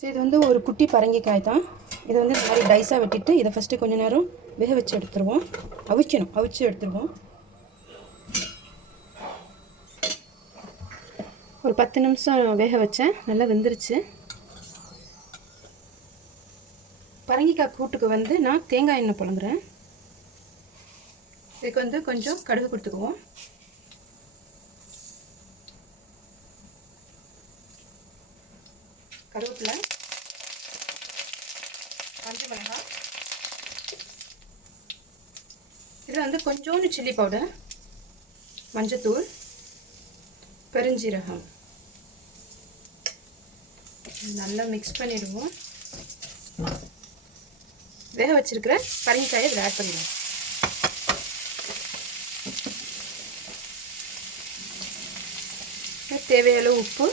சரி, இது வந்து ஒரு குட்டி பரங்கிக்காய் தான். இதை வந்து இந்த மாதிரி டைஸாக வெட்டிட்டு இதை ஃபஸ்ட்டு கொஞ்சம் நேரம் வேக வச்சு எடுத்துருவோம். அவிச்சு எடுத்துருவோம். ஒரு 10 நிமிஷம் வேக வச்சேன், நல்லா வெந்துருச்சு. பரங்கிக்காய் கூட்டுக்கு வந்து நான் தேங்காய் எண்ணெய் புலம்புறேன். இதுக்கு வந்து கொஞ்சம் கடுகு கொடுத்துக்குவோம். கருவேப்பிலை, காஞ்ச மிளகாய், இதில் வந்து கொஞ்சோண்டு சில்லி பவுடர், மஞ்சத்தூள், பெருஞ்சீரகம் நல்லா மிக்ஸ் பண்ணிடுவோம். வேக வச்சிருக்கிற பரங்கிக்காயை இதில் ஆட் பண்ணிடுவோம். தேவையான உப்பு,